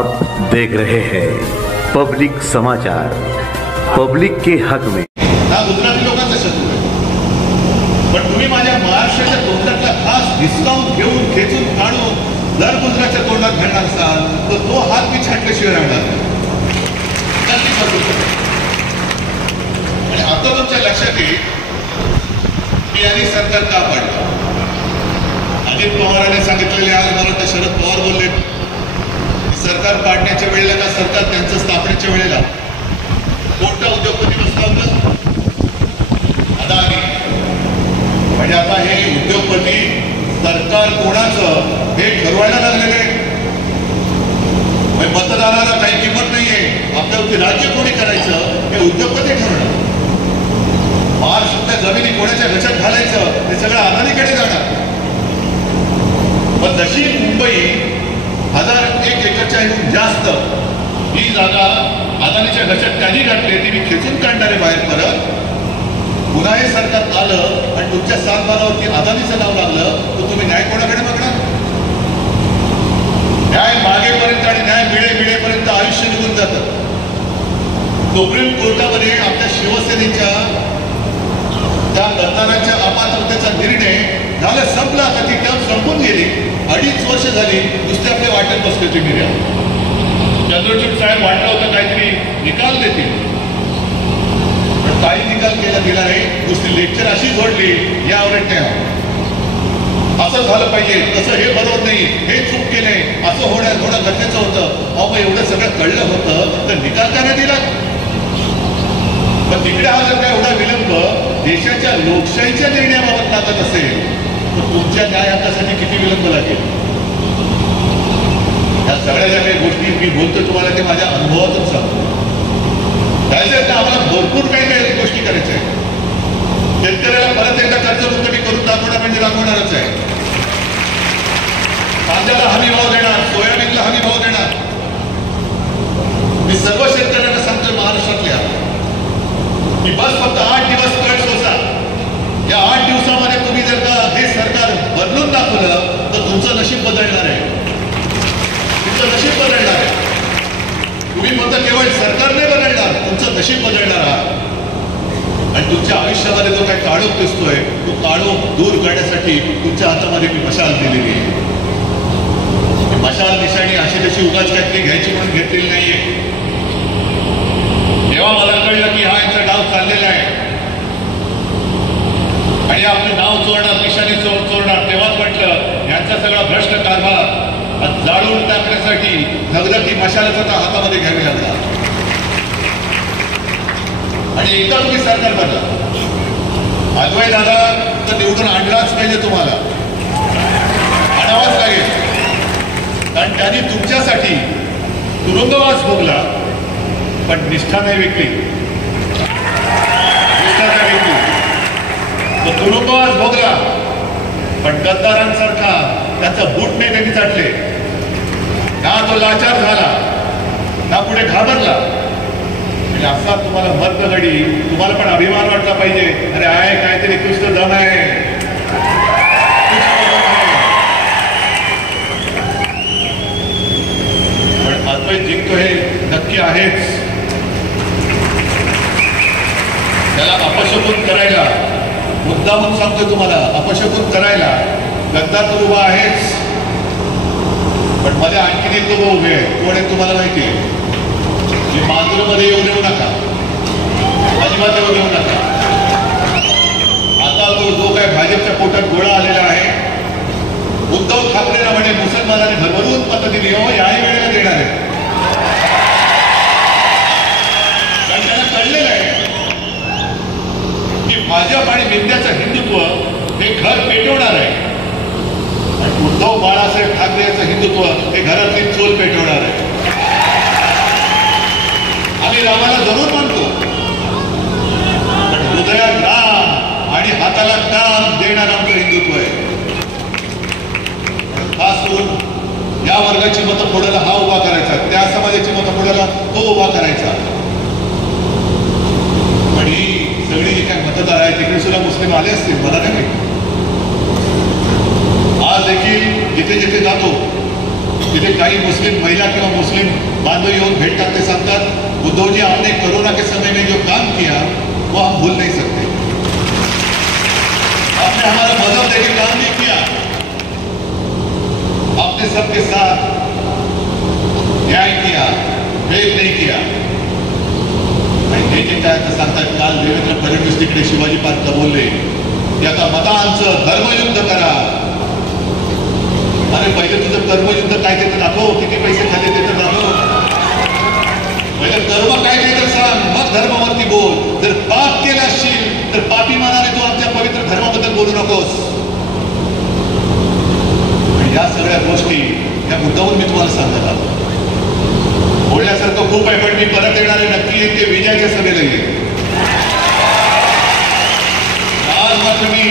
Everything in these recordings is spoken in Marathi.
आप देख रहे हैं पब्लिक समाचार, पब्लिक के हक में। हा गुजराती लोकांचा शत्रू आहे, पण तुम्ही माझ्या महाराष्ट्राच्या तोंडातला खास डिस्काउंट घेऊन खेचून काढून जर गुजरातच्या तोंडात घालणार असाल तर तो हात मी छाटल्याशिवाय राहणार नाही। आणि आता तुमच्या लक्षात येईल की यांनी सरकार का पाडलं। अजित पवारांनी सांगितलेले आज मला तर शरद पवार बोलले सरकार पाडण्याच्या वेळेला का सरकार त्यांचं स्थापनेच्या वेळेला कोणता उद्योगपती बसला होता? अदानी। म्हणजे आता हे उद्योगपती सरकार कोणाचं हे ठरवायला लागलेले, मतदाराला काही किंमत नाहीये, आपल्यावरती राज्य कोणी करायचं हे उद्योगपती ठरवणार। महाराष्ट्रातल्या जमिनी कोणाच्या घशात घालायचं हे सगळं अदानीकडे जाणार। पण जशी मुंबई 1001 एकरच्या जास्त ही जागा अदानीच्या घशात त्यांनी घातली, ती मी खेचून काढणारे बाहेर परत पुन्हा हे सरकार आलं आणि तुमच्या सातबारावरती अदानीचं नाव लागलं तर तुम्ही न्याय कोणाकडे मागणार? न्याय मागेपर्यंत आणि न्याय मिळेपर्यंत आयुष्य निघून जातं। सुप्रीम कोर्टामध्ये आपल्या शिवसेनेच्या त्या गद्दारांच्या अपात्रतेचा निर्णय झाला, संपला। आता ती टर्म संपून गेली, 2.5 वर्ष झाली, नुसते आपले वाटत बसले होते मीडिया। चंद्रचूड साहेब वाटलं होतं काहीतरी निकाल देतील, पण काही निकाल केला गेला नाही, नुसती लेक्चर अशी जोडली यावर नाही। असं झालं पाहिजे, तसं हे बरोबर नाही, हे चूक केले, असं होणं गरजेचं होतं। अहो एवढं सगळं कळलं होतं तर निकाल का नाही दिला? पण तिकडे हा जर का एवढा विलंब देशाच्या लोकशाहीच्या निर्णयाबाबत लागत असेल तर तुमच्या न्याय हक्कासाठी किती विलंब लागेल? या सगळ्या ज्या काही गोष्टी मी बोलतो तुम्हाला ते माझ्या अनुभवातून सांगतो। त्याच्यात आम्हाला भरपूर काही गोष्टी करायच्या आहेत। शेतकऱ्याला परत एकदा कर्जमुक्ती करून दाखवणार म्हणजे दाखवणारच आहे। कांद्याला हमी भाव देणार, सोयाबीनला हमी भाव देणार। मी सर्व शेतकऱ्यांना सांगतोय महाराष्ट्रातल्या की बस फक्त 8 दिवस कळ सोसा। या 8 दिवसामध्ये तुम्ही जर का हे सरकार बदलून दाखवलं तर तुमचं नशीब बदलणार आहे, तुमचं नशीब बदलणार आहे। तुम्ही फक्त केवळ सरकार नाही बदलणार, तुमचं नशीब बदलणार आहात। आणि तुमच्या आयुष्यामध्ये जो काही काळोख दिसतोय तो काळोख दूर करण्यासाठी तुमच्या हातामध्ये मी मशाल दिलेली आहे। मशाल निशाणी अशी तशी उगाच काहीतरी घ्यायची म्हणून घेतलेली नाहीये। जेव्हा मला कळलं की हा यांचा डाव चाललेला आहे आणि आपलं नाव चोरणार, निशाणी चोरणार, तेव्हाच म्हटलं यांचा सगळा भ्रष्ट कारभार जाळून टाकण्यासाठी धगधगी मशालच आता हातामध्ये घ्यावी लागला। आणि एकदा तुम्ही सरकार बदला, अद्वैत दादा तर निवडून आणलाच पाहिजे, तुम्हाला आणावाच लागेल, कारण त्यांनी तुमच्यासाठी तुरुंगवास भोगला पण निष्ठा नाही विकली, निष्ठा नाही विकली। तो तुरुंगवास भोगला पण गद्दारांसारखा त्याचा बूट नाही त्यांनी चाटले, ना तो लाचार झाला ना पुढे घाबरला। म्हणजे असा तुम्हाला मर्दगडी तुम्हाला पण अभिमान वाटला पाहिजे, अरे आहे काहीतरी कृष्ण दम आहे। पण अद्वैत जिंकतो हे नक्की आहेच। त्याला अपशकुन करायला, मुद्दामून सांगतोय तुम्हाला, अपशकुन करायला गद्दार तर उभा आहेच, पण मध्ये आणखीन एक लोक उभे आहे। कोण आहे तुम्हाला माहिती आहे? मी मांजूरमध्ये येऊ देऊ नका, अजिबात येऊ देऊ नका। आता तो जो काय भाजपच्या पोटात गोळा आलेला आहे, उद्धव ठाकरेंना म्हणे मुसलमानांनी भरभरून मतं दिली, हो याही वेळेला देणार आहे। कारण त्यांना कळलेलं आहे की भाजप आणि विंध्याचं हिंदुत्व हे घर पेटवणार आहे आणि उद्धव बाळासाहेब ठाकरे याचं हिंदुत्व हे घरातली चोल पेटवणार आहे। आम्ही रामाला जरूर मानतो, पण हृदयात राम आणि हाताला काम देणार आमचं हिंदुत्व आहे। खास करून या वर्गाची मतं फोडायला हा उभा करायचा, त्या समाजाची मतं फोडायला तो उभा करायचा। पण ही सगळी जी काही मतदार आहेत तिकडे सुद्धा मुस्लिम आले असतील, मला नाही माहिती। आज देखील जिथे जिथे जातो तिथे काही मुस्लिम महिला किंवा मुस्लिम बांधव येऊन भेटतात ते सांगतात, उद्धव जी आपने कोरोना के समय में जो काम किया वो हम भूल नहीं सकते, आपने हमारा मजहब देके काम नहीं किया, आपने सबके साथ न्याय किया, भेद नहीं किया. हे जे काय आता सांगतात, काल देवेंद्र फडणवीस तिकडे शिवाजी पार्कला बोलले की आता मतांचं धर्मयुद्ध करा. अरे पहिले तुझं कर्मयुद्ध काय ते तर दाखव, किती पैसे खाले ते तर दाखव. पहिले कर्म काय ते तर सांग, मग धर्मावरती बोल. जर पाप केला असशील तर पापी मनाने तू आमच्या पवित्र धर्माबद्दल बोलू नकोस. या सगळ्या गोष्टी या मुद्द्यावर मी तुम्हाला सांगत आहोत. बोलण्यासारखं खूप आहे, पण मी परत येणारे नक्की येईल ते विजयाच्या सभेला येईल. आज मात्र मी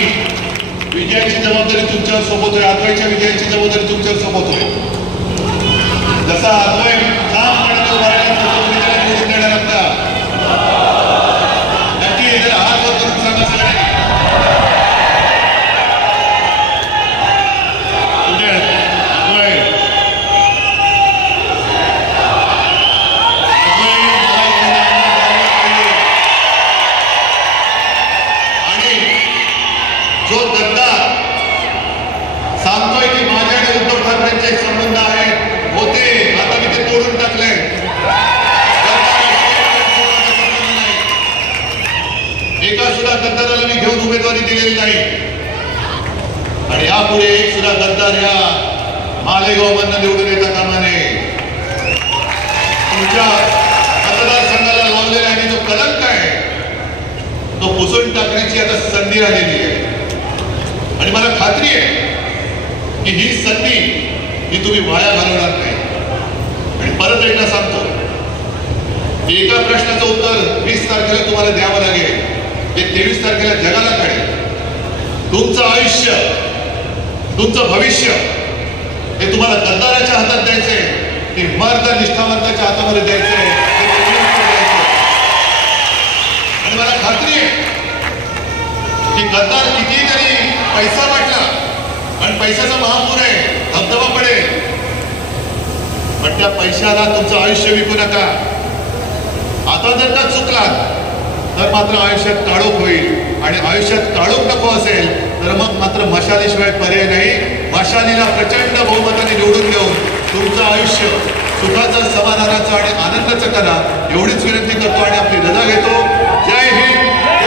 विजयाची जबाबदारी तुमच्यावर सोपवतोय, अद्वैच्या विजयाची जबाबदारी तुमच्यावर सोपवतोय. जसा अद्वै ठामपणे उभा राहिला तुम्ही त्याला निवडून देणार आता. नक्की जरा हात वर करून सांगा सगळे. जो गद्दार सांगतोय की माझ्या आणि उद्धव ठाकरेंचे संबंध आहेत होते, आता मी ते तोडून टाकले. एका सुद्धा गद्दाराला मी घेऊन उमेदवारी दिलेली नाही आणि यापुढे एक सुद्धा गद्दार या मालेगाव मधनं निवडून येता कामा नये. तुमच्या मतदारसंघाला लावलेला आणि जो कलंक आहे तो पुसून टाकण्याची आता संधी आलेली आहे. आणि मला खात्री आहे की ही संधी ही तुम्ही वाया घालवणार नाही. आणि परत एकदा सांगतो, एका प्रश्नाचं उत्तर 20 तारखेला तुम्हाला द्यावं लागेल, ते 23 तारखेला जगाला कळेल. तुमचं आयुष्य, तुमचं भविष्य हे तुम्हाला गद्दाराच्या हातात द्यायचंय की मर्द निष्ठावंताच्या हातामध्ये द्यायचंय. आणि मला खात्री आहे की गद्दार किती तरी पैसा वाटला आणि पैशाचा महापूर आहे, धबधबा पडेल, पण त्या पैशाला तुमचं आयुष्य विकू नका. आता जर का चुकलात तर मात्र आयुष्यात काळोख होईल आणि आयुष्यात काळोख नको असेल तर मग मात्र मशालीशिवाय पर्याय नाही. मशालीला प्रचंड बहुमताने निवडून देऊन तुमचं आयुष्य सुखाचं, समाधानाचं आणि आनंदाचं करा, एवढीच विनंती करतो आणि आपली रजा घेतो. जय हिंद.